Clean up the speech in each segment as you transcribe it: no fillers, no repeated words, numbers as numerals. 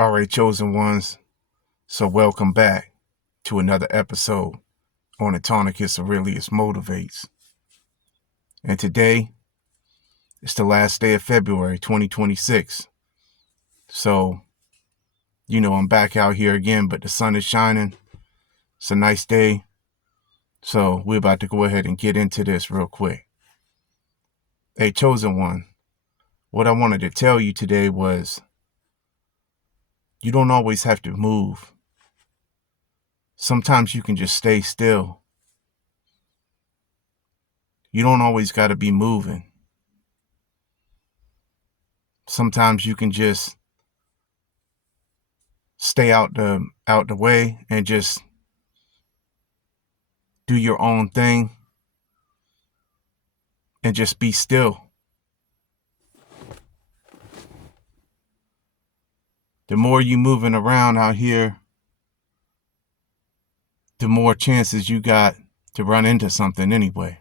All right, chosen ones. So welcome back to another episode on Atonicus Aurelius Motivates. And today it's the last day of February 2026. So, I'm back out here again, but the sun is shining. It's a nice day. So we're about to go ahead and get into this real quick. Hey, chosen one, what I wanted to tell you today was you don't always have to move. Sometimes you can just stay still. You don't always got to be moving. Sometimes you can just stay out the way and just do your own thing and just be still. The more you moving around out here, the more chances you got to run into something anyway.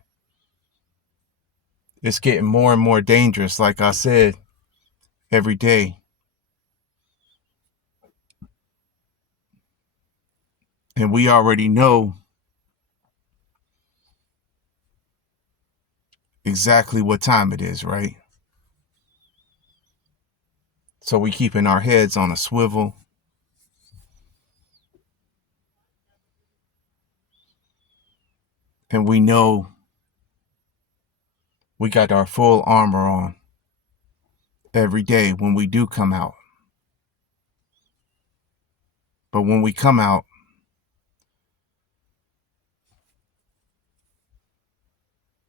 It's getting more and more dangerous, like I said, every day. And we already know exactly what time it is, right? So we keeping our heads on a swivel. And we know we got our full armor on every day when we do come out. But when we come out,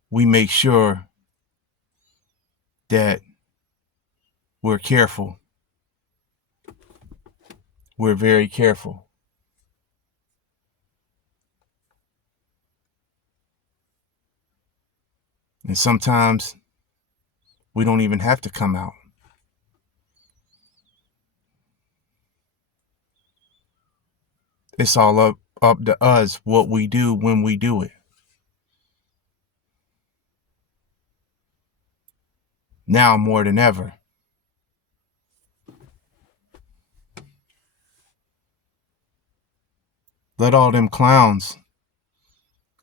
we make sure that we're careful. We're very careful. And sometimes we don't even have to come out. It's all up to us what we do when we do it. Now more than ever. Let all them clowns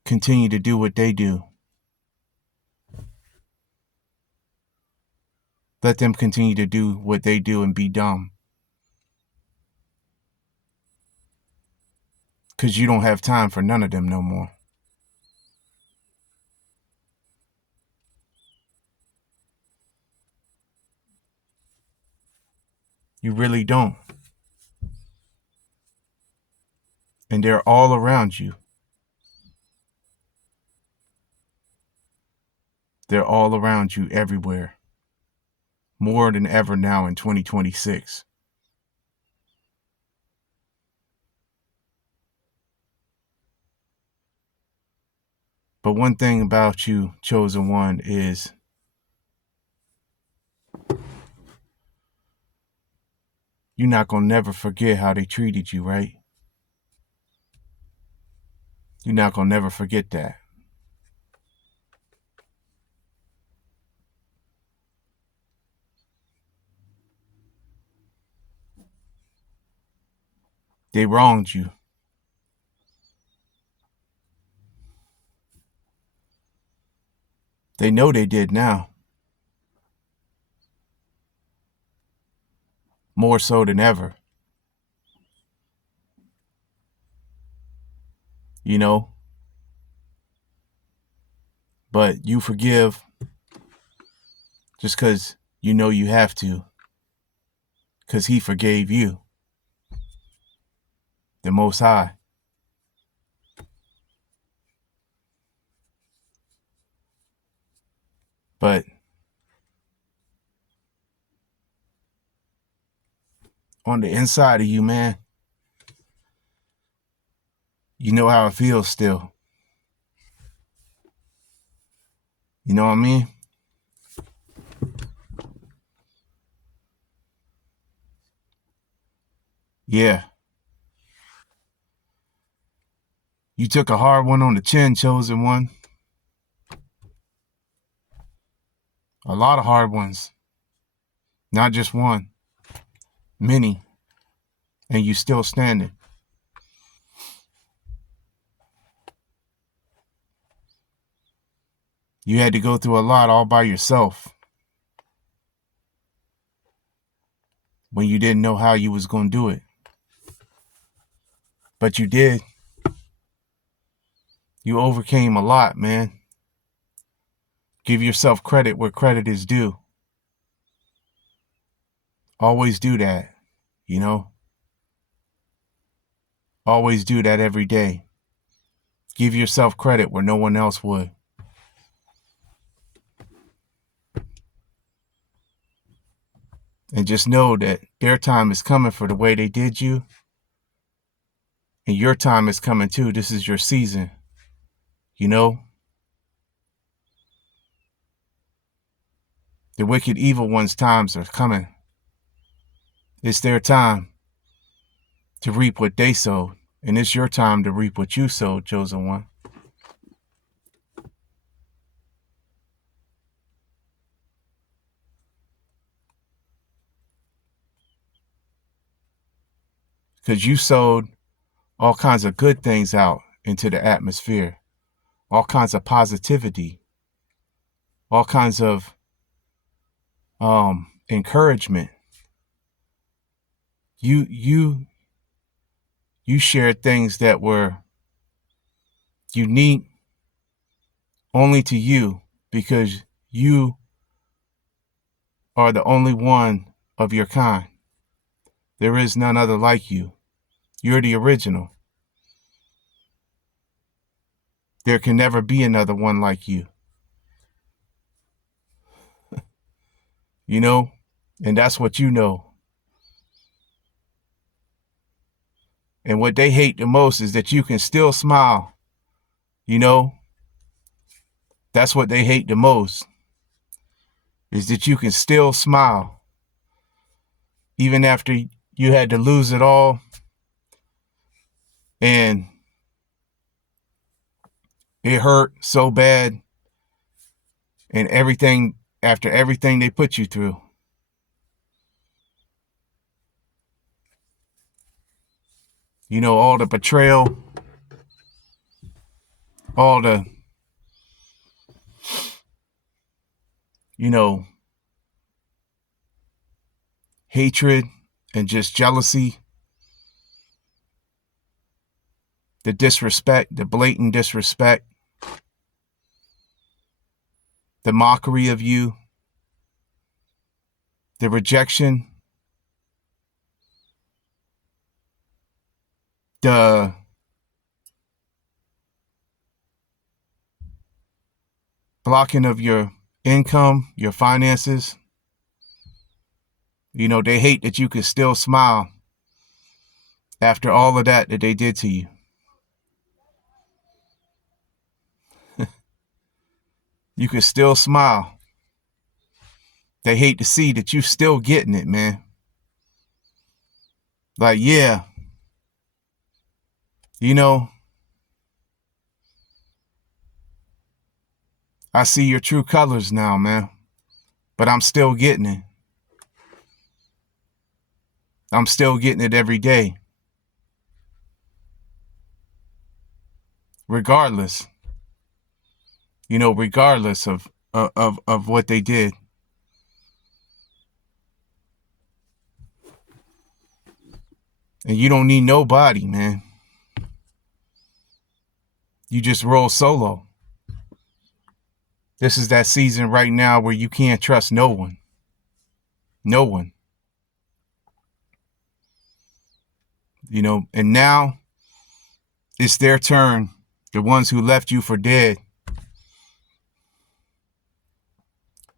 continue to do what they do. Let them continue to do what they do and be dumb. Because you don't have time for none of them no more. You really don't. And they're all around you. They're all around you everywhere. More than ever now in 2026. But one thing about you, chosen one, is you're not going to never forget how they treated you, right? You're not going to never forget that. They wronged you. They know they did now. More so than ever. You know? But you forgive just because you know you have to. Because he forgave you. The Most High. But on the inside of you, man, you know how it feels still. You know what I mean? Yeah. You took a hard one on the chin, chosen one. A lot of hard ones. Not just one. Many. and you still standing. You had to go through a lot all by yourself when you didn't know how you was going to do it. But you did. You overcame a lot, man. Give yourself credit where credit is due. Always do that, you know? Always do that every day. Give yourself credit where no one else would. And just know that their time is coming for the way they did you. And your time is coming too. This is your season. You know? The wicked evil ones' times are coming. It's their time to reap what they sowed. And it's your time to reap what you sowed, chosen one. Because you sowed all kinds of good things out into the atmosphere. All kinds of positivity. All kinds of encouragement. You shared things that were unique only to you, because you are the only one of your kind. There is none other like you. You're the original. There can never be another one like you. You know? And that's what you know. And what they hate the most is that you can still smile. You know? That's what they hate the most, is that you can still smile. Even after you had to lose it all, and it hurt so bad, and everything, after everything they put you through. You know, all the betrayal, all the, you know, hatred and just jealousy, the disrespect, the blatant disrespect, the mockery of you, the rejection, the blocking of your income, your finances. You know, they hate that you can still smile after all of that they did to you. You can still smile. They hate to see that you still getting it, man. Like, yeah, you know, I see your true colors now, man, but I'm still getting it. I'm still getting it every day. Regardless, you know, regardless of what they did. And you don't need nobody, man. You just roll solo. This is that season right now where you can't trust no one. No one. You know, and now it's their turn, the ones who left you for dead,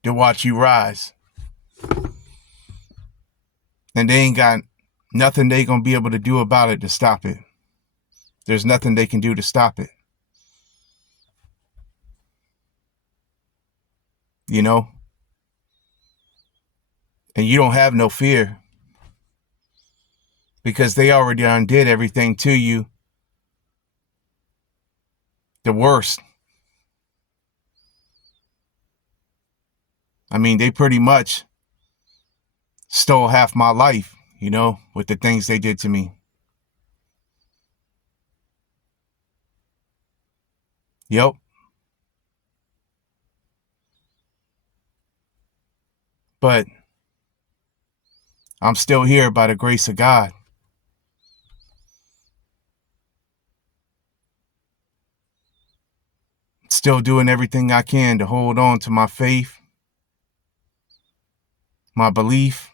to watch you rise. And they ain't got nothing they gonna be able to do about it to stop it. There's nothing they can do to stop it. You know? And you don't have no fear, because they already undid everything to you. The worst. I mean, they pretty much stole half my life, you know, with the things they did to me. Yep. But I'm still here by the grace of God. Still doing everything I can to hold on to my faith, my belief.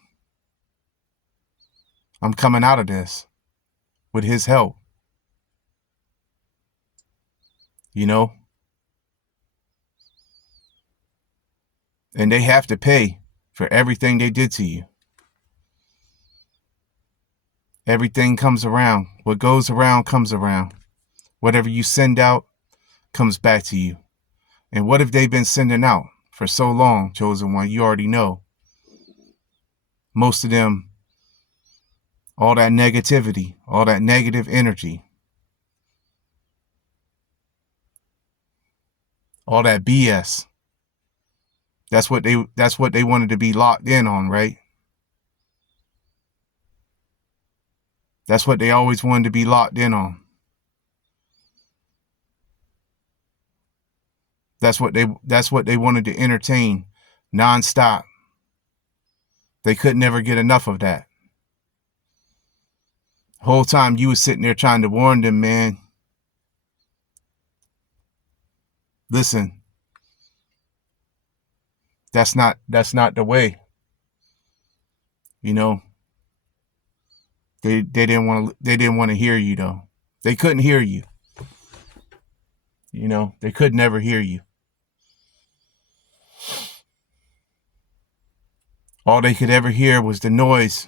I'm coming out of this with his help. You know? And they have to pay for everything they did to you. Everything comes around. What goes around comes around. Whatever you send out comes back to you. And what have they been sending out for so long, chosen one? You already know. Most of them, all that negativity, all that negative energy, all that BS. That's what they wanted to be locked in on, right? That's what they always wanted to be locked in on. That's what they wanted to entertain nonstop. They could never get enough of that. The whole time you was sitting there trying to warn them, man. Listen, that's not the way. You know, they didn't want to hear you though. They couldn't hear you. You know, they could never hear you. All they could ever hear was the noise.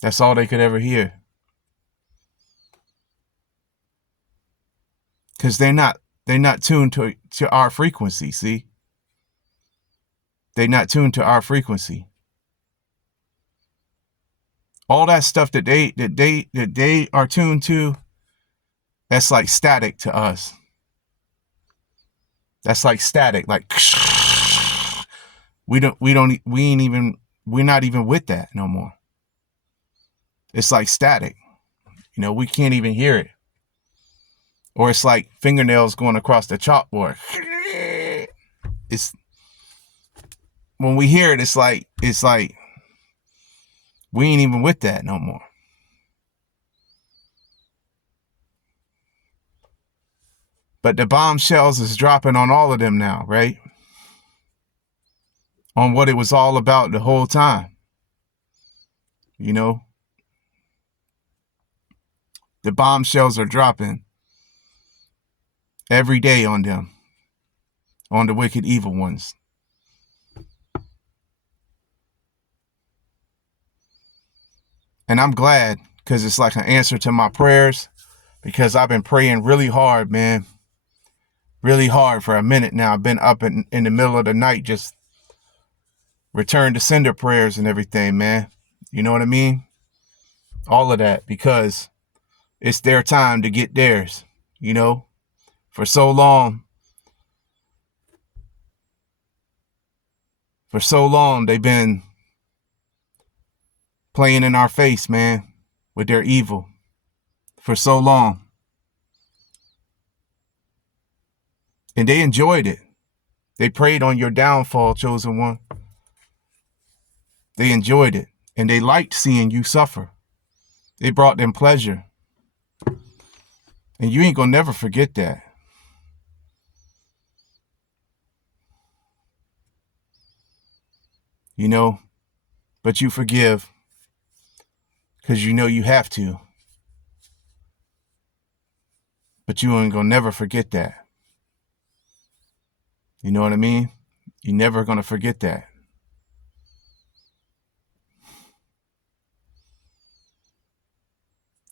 That's all they could ever hear. Because they're not tuned to our frequency, see? They're not tuned to our frequency. All that stuff that they are tuned to, that's like static to us. That's like static, like we're not even with that no more. It's like static. You know, we can't even hear it. Or it's like fingernails going across the chalkboard. It's when we hear it, it's like we ain't even with that no more. But the bombshells is dropping on all of them now, right? On what it was all about the whole time. You know? The bombshells are dropping every day on them. On the wicked evil ones. And I'm glad, because it's like an answer to my prayers, because I've been praying really hard, man. Really hard for a minute now. I've been up in the middle of the night, just return to sender prayers and everything, man. You know what I mean? All of that, because it's their time to get theirs, you know? For so long, they've been playing in our face, man, with their evil. For so long. And they enjoyed it. They preyed on your downfall, chosen one. They enjoyed it. And they liked seeing you suffer. It brought them pleasure. And you ain't gonna never forget that. You know, but you forgive because you know you have to. But you ain't gonna never forget that. You know what I mean? You're never gonna forget that.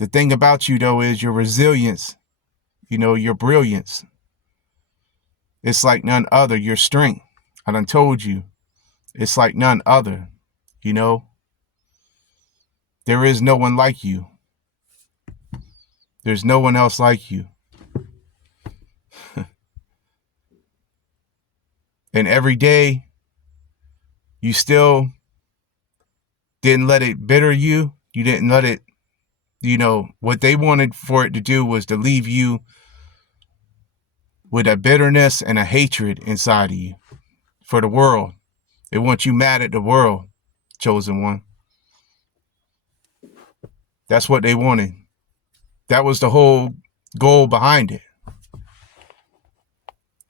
The thing about you, though, is your resilience, you know, your brilliance. It's like none other. Your strength, I done told you, it's like none other, you know. There is no one like you. There's no one else like you. And every day you still didn't let it bitter you. You didn't let it, what they wanted for it to do was to leave you with a bitterness and a hatred inside of you for the world. They want you mad at the world, chosen one. That's what they wanted. That was the whole goal behind it.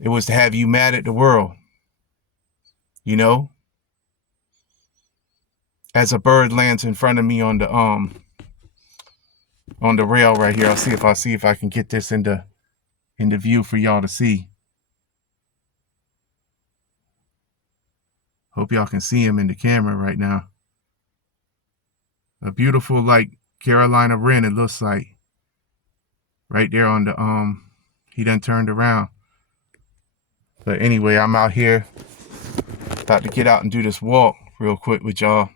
It was to have you mad at the world. As a bird lands in front of me on the rail right here. I'll see if I can get this into view for y'all to see. Hope y'all can see him in the camera right now. A beautiful, like, Carolina wren, it looks like. Right there on the, he done turned around. But anyway, I'm out here. About to get out and do this walk real quick with y'all.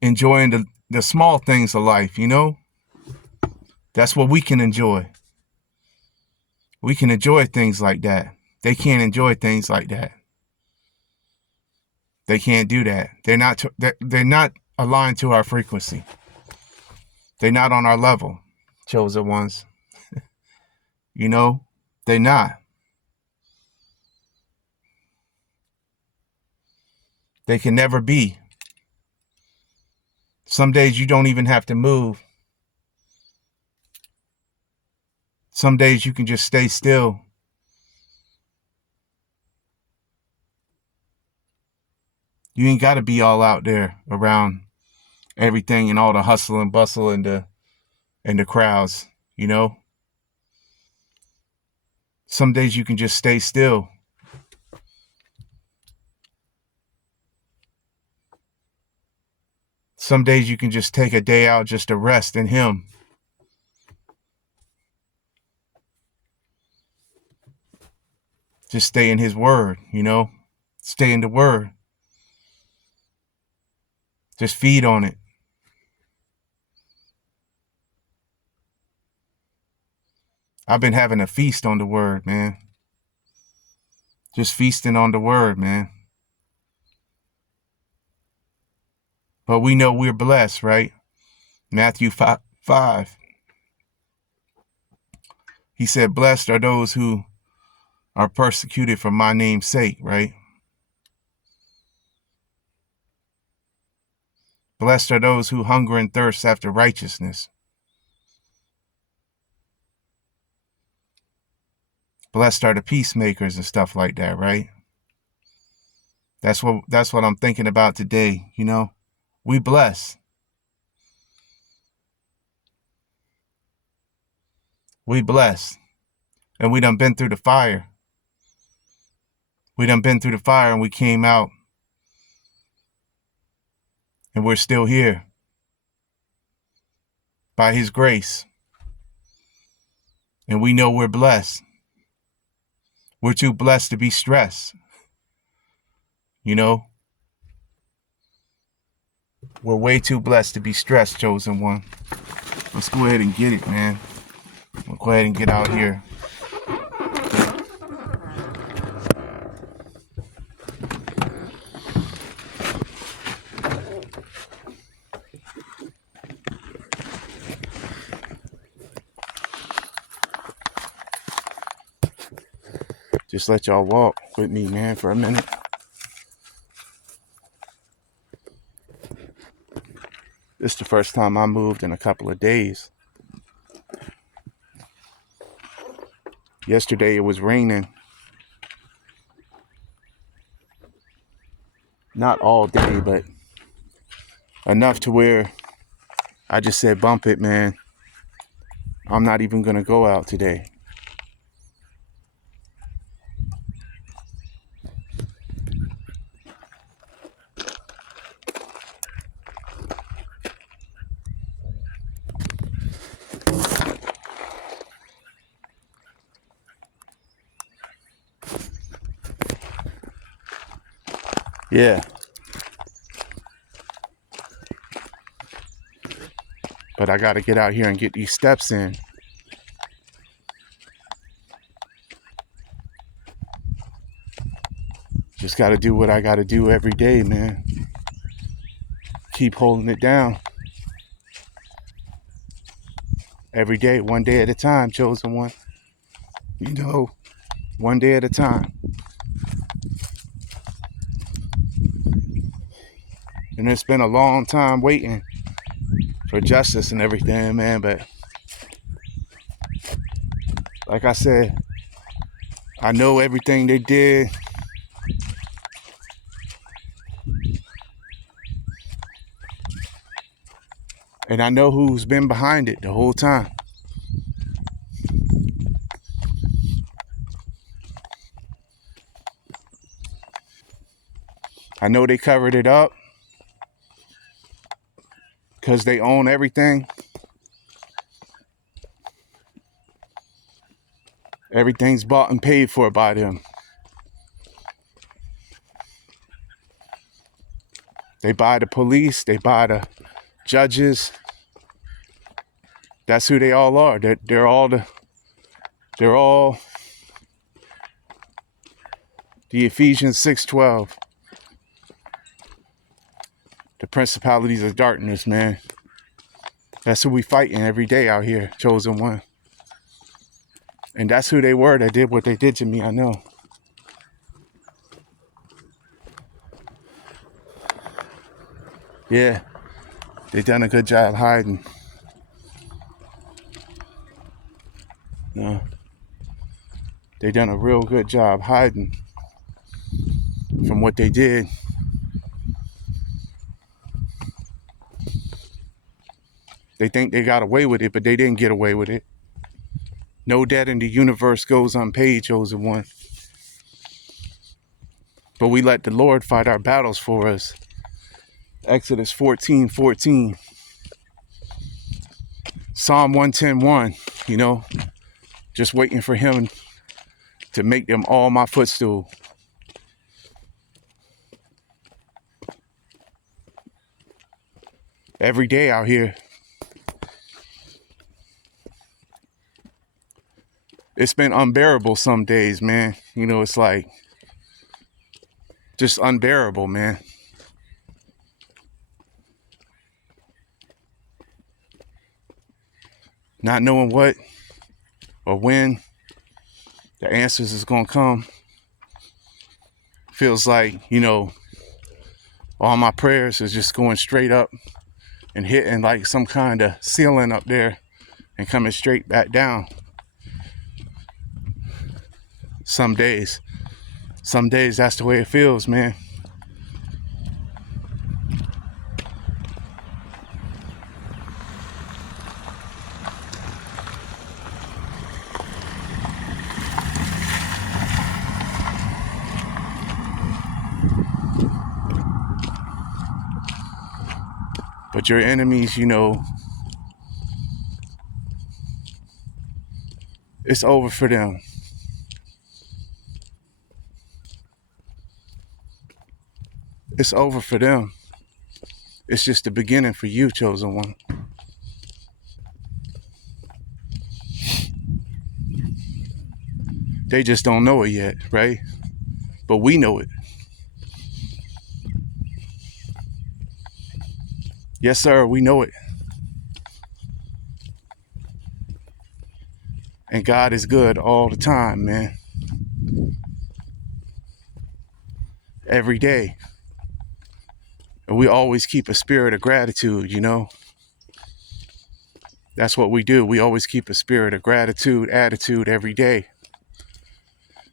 Enjoying the small things of life, That's what we can enjoy. We can enjoy things like that. They can't enjoy things like that. They can't do that. They're not aligned to our frequency. They're not on our level, chosen ones. They're not. They can never be. Some days you don't even have to move. Some days you can just stay still. You ain't got to be all out there around everything and all the hustle and bustle and the crowds, Some days you can just stay still. Some days you can just take a day out just to rest in Him. Just stay in His Word, Stay in the Word. Just feed on it. I've been having a feast on the Word, man. Just feasting on the Word, man. But we know we're blessed, right? Matthew 5. He said, blessed are those who are persecuted for my name's sake, right? Blessed are those who hunger and thirst after righteousness. Blessed are the peacemakers and stuff like that, right? That's what I'm thinking about today, We blessed. We blessed. And we done been through the fire. We done been through the fire and we came out. And we're still here. By His grace. And we know we're blessed. We're too blessed to be stressed. We're way too blessed to be stressed, chosen one. Let's go ahead and get it, man. We'll go ahead and get out here. Just let y'all walk with me, man, for a minute. This is the first time I moved in a couple of days. Yesterday it was raining. Not all day, but enough to where I just said, bump it, man. I'm not even going to go out today. Yeah. But I got to get out here and get these steps in. Just got to do what I got to do every day, man. Keep holding it down. Every day, one day at a time, chosen one. One day at a time. And it's been a long time waiting for justice and everything, man. But like I said, I know everything they did. And I know who's been behind it the whole time. I know they covered it up because they own everything. Everything's bought and paid for by them. They buy the police, they buy the judges. That's who they all are. They're all the Ephesians 6:12. The principalities of darkness, man. That's who we fighting every day out here, chosen one. And that's who they were that did what they did to me, I know. Yeah, they done a good job hiding. No, they done a real good job hiding from what they did. They think they got away with it, but they didn't get away with it. No debt in the universe goes unpaid, chosen one. But we let the Lord fight our battles for us. Exodus 14:14. Psalm 110:1, just waiting for him to make them all my footstool. Every day out here. It's been unbearable some days, man. It's like just unbearable, man. Not knowing what or when the answers is gonna come. Feels like, all my prayers is just going straight up and hitting like some kind of ceiling up there and coming straight back down. Some days that's the way it feels, man. But your enemies, it's over for them. It's over for them. It's just the beginning for you, chosen one. They just don't know it yet, right? But we know it. Yes, sir, we know it. And God is good all the time, man. Every day. And we always keep a spirit of gratitude, That's what we do. We always keep a spirit of gratitude, attitude every day.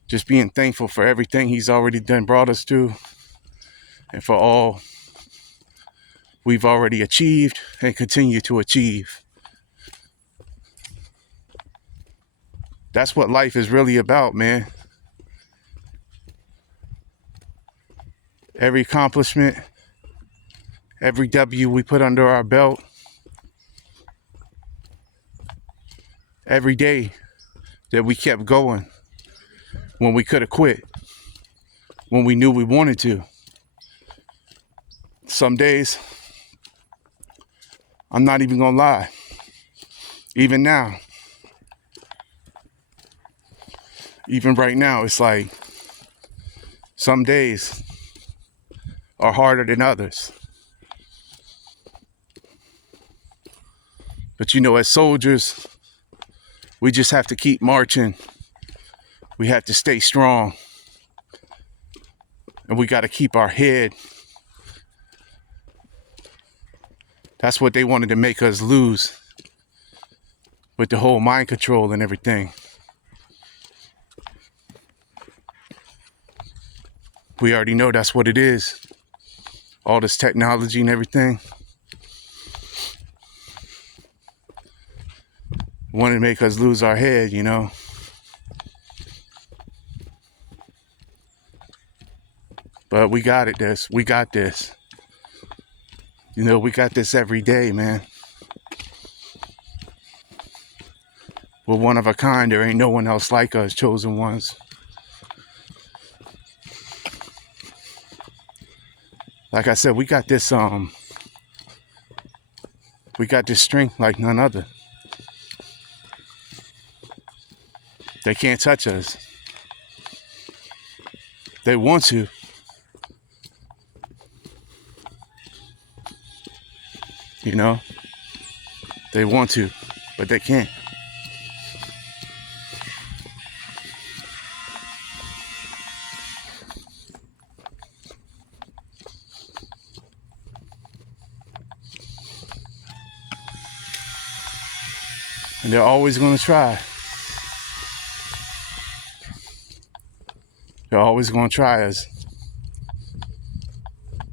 Just being thankful for everything he's already done, brought us to, and for all we've already achieved and continue to achieve. That's what life is really about, man. Every accomplishment, every W we put under our belt, every day that we kept going when we could have quit, when we knew we wanted to. Some days, I'm not even gonna lie, even now, even right now, it's like Some days are harder than others. But as soldiers, we just have to keep marching. We have to stay strong. And we got to keep our head. That's what they wanted to make us lose with the whole mind control and everything. We already know that's what it is. All this technology and everything. Want to make us lose our head, But we got it, we got this. We got this every day, man. We're one of a kind. There ain't no one else like us, chosen ones. Like I said, we got this strength like none other. They can't touch us. They want to. They want to, but they can't. And they're always going to try. They're always going to try us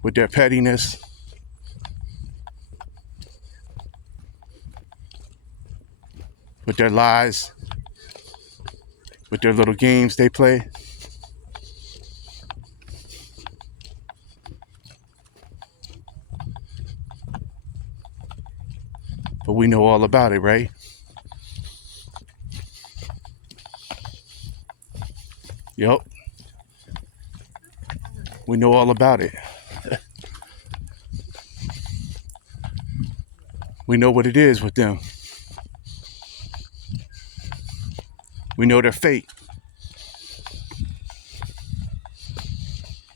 with their pettiness, with their lies, with their little games they play. But we know all about it, right? Yep. We know all about it. We know what it is with them. We know their fate.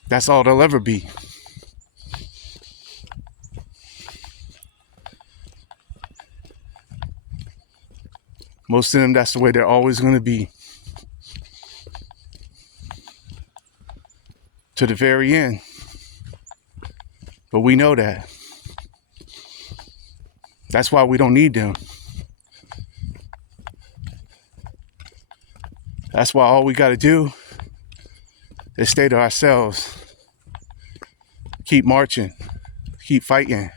That's all they'll ever be. Most of them, that's the way they're always going to be. To the very end. But we know that. That's why we don't need them. That's why all we got to do is stay to ourselves. Keep marching. Keep fighting.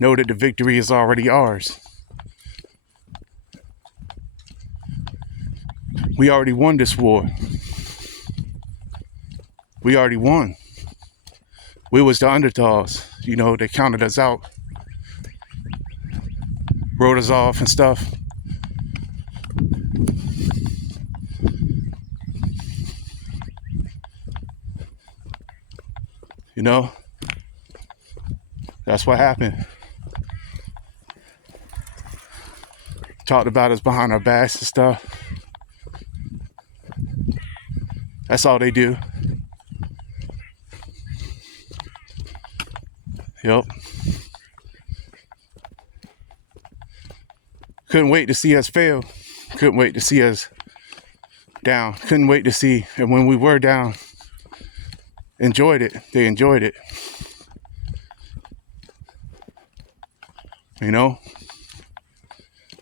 Know that the victory is already ours. We already won this war. We already won. We was the underdogs. They counted us out. Wrote us off and stuff. That's what happened. Talked about us behind our backs and stuff. That's all they do. Yep. Couldn't wait to see us fail. Couldn't wait to see us down. Couldn't wait to see. And when we were down, enjoyed it. They enjoyed it.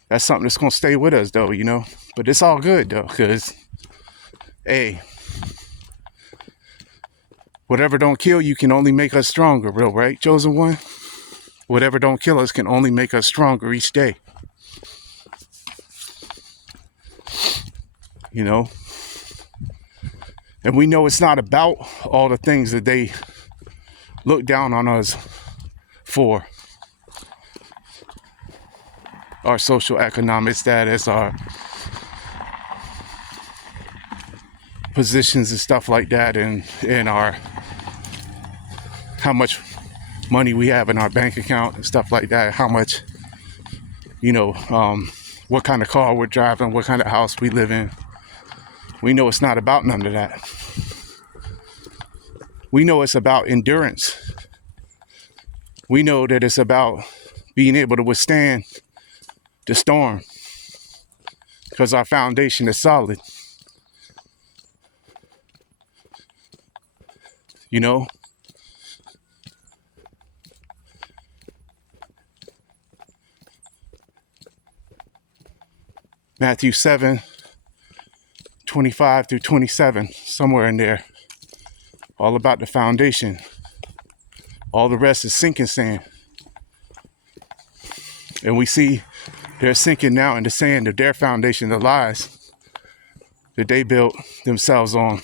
That's something that's going to stay with us, though, But it's all good, though, because, hey, whatever don't kill you can only make us stronger, right, chosen one? Whatever don't kill us can only make us stronger each day. And we know it's not about all the things that they look down on us for. Our social economic status, our positions and stuff like that, and our how much money we have in our bank account and stuff like that, how much what kind of car we're driving, what kind of house we live in. We know it's not about none of that. We know it's about endurance. We know that it's about being able to withstand the storm because our foundation is solid. You know? Matthew 7:25 through 27, somewhere in there. All about the foundation. All the rest is sinking sand. And we see they're sinking now in the sand of their foundation, the lies that they built themselves on.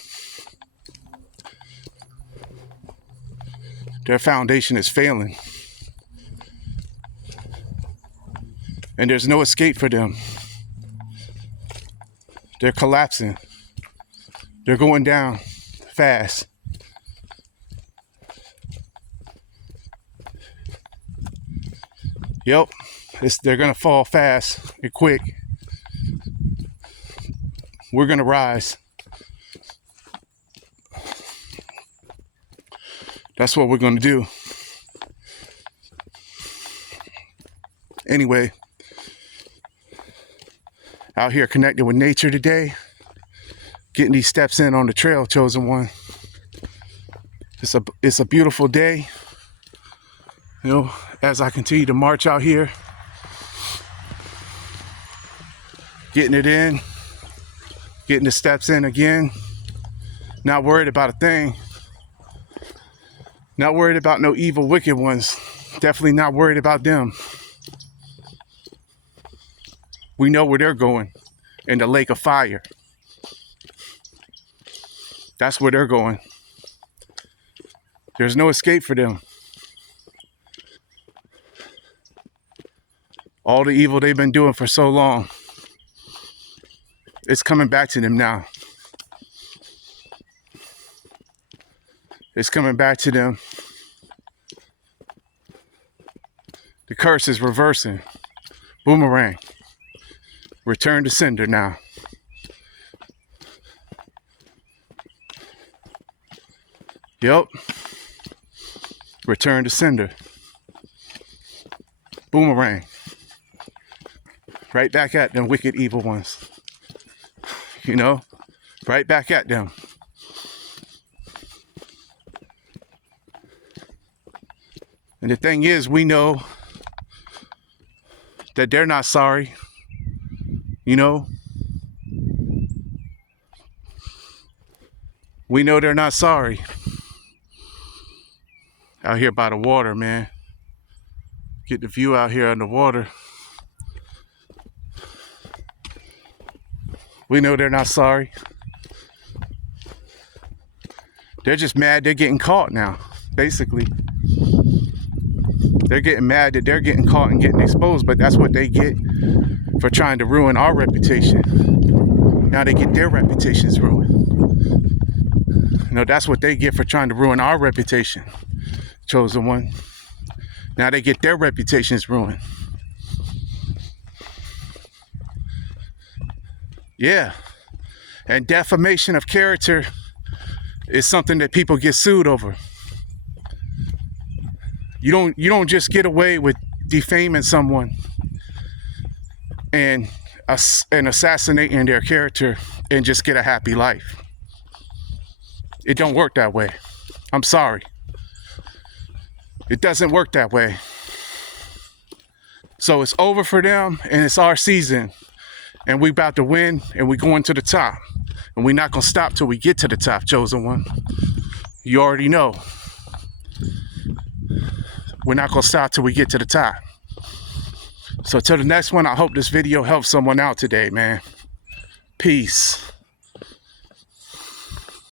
Their foundation is failing. And there's no escape for them. They're collapsing. They're going down fast. Yep, they're gonna fall fast and quick. We're gonna rise. That's what we're gonna do. Anyway, out here connected with nature today, getting these steps in on the trail, Chosen One. It's a beautiful day. You know, as I continue to march out here, getting it in, getting the steps in again, not worried about a thing, not worried about no evil, wicked ones, definitely not worried about them. We know where they're going, in the lake of fire. That's where they're going. There's no escape for them. All the evil they've been doing for so long, it's coming back to them now. It's coming back to them. The curse is reversing. Boomerang. Return to sender now. Yep. Return to sender. Boomerang. Right back at them wicked, evil ones. You know? Right back at them. And the thing is, we know that they're not sorry. You know? We know they're not sorry. Out here by the water, man. Get the view out here on the water. We know they're not sorry. They're just mad they're getting caught now, basically. They're getting mad that they're getting caught and getting exposed, but that's what they get for trying to ruin our reputation. Now they get their reputations ruined. You know, that's what they get for trying to ruin our reputation, Chosen One. Now they get their reputations ruined. Yeah. And defamation of character is something that people get sued over. You don't just get away with defaming someone and assassinating their character and just get a happy life. It don't work that way. I'm sorry. It doesn't work that way. So it's over for them, and it's our season. And we about to win, and we going to the top. And we're not going to stop till we get to the top, Chosen One. You already know. We're not going to stop till we get to the top. So till the next one, I hope this video helps someone out today, man. Peace.